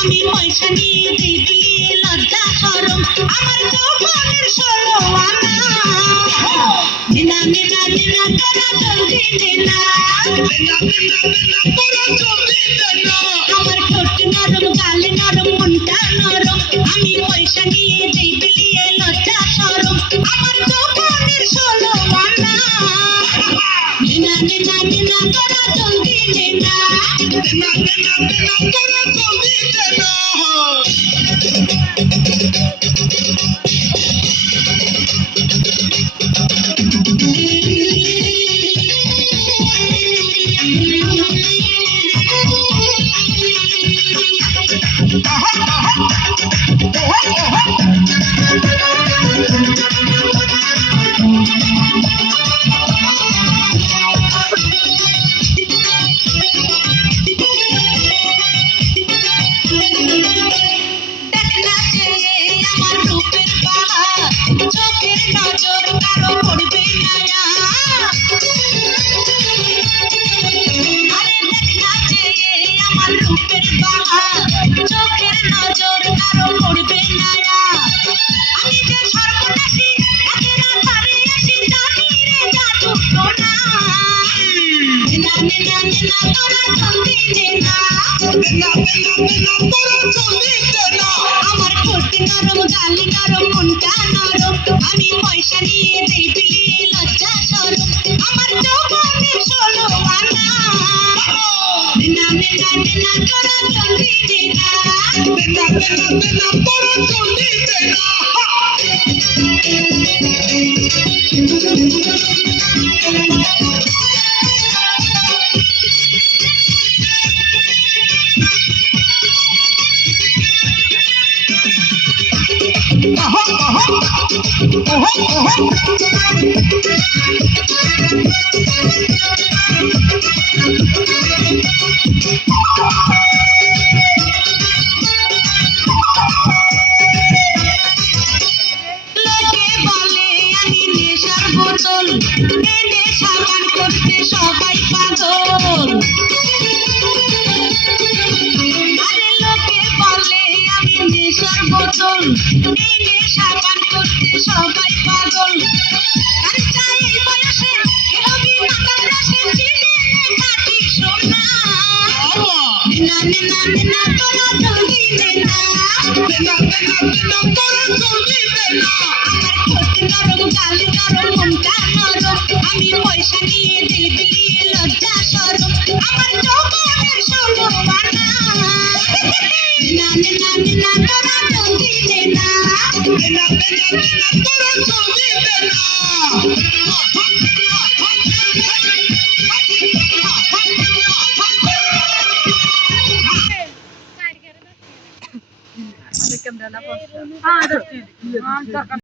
আমি পয়সা নিয়ে দেখলি লজ্জা শরম আমার যৌবনের 16 আনা নিনা নিনা নিনা তোরা জলদি নিনা তোরা জলদি নিনা আমার ঠোঁট নরম গাল নরম মনটা নরম আমি পয়সা নিয়ে দেখলি লজ্জা শরম আমার যৌবনের 16 আনা নিনা নিনা নিনা তোরা জলদি নিনা নিনা নিনা নিনা তোরা জলদি নিনা আমার ঠোঁট নরম গাল নরম মনটা নরম আমি পয়সা নিয়ে দেখলি লজ্জা শরম আমার যৌবনের 16 আনা নিনা নিনা নিনা তোরা জলদি নিনা নিনা নিনা নিনা তোরা জলদি নিনা সবাই পাগল আরে লোকে বলে আমি নেশার বোতল এই নেশা পান করতে সবাই পাগল এই বয়সে হবি মাতার রসে চিনে খাটি সোনা নিনা নিনা নিনা তোরা জলদি নিনা নিনা নিনা নিনা তোরা জলদি নিনা আমার ঠোঁট নরম গাল নরম মনটা নরম আমি পয়সা নিয়ে দেখলি লজ্জা শরম আমার যৌবনের 16 আনা নিনা নিনা নিনা তোরা জলদি নিনা নিনা নিনা নিনা তোরা জলদি নিনা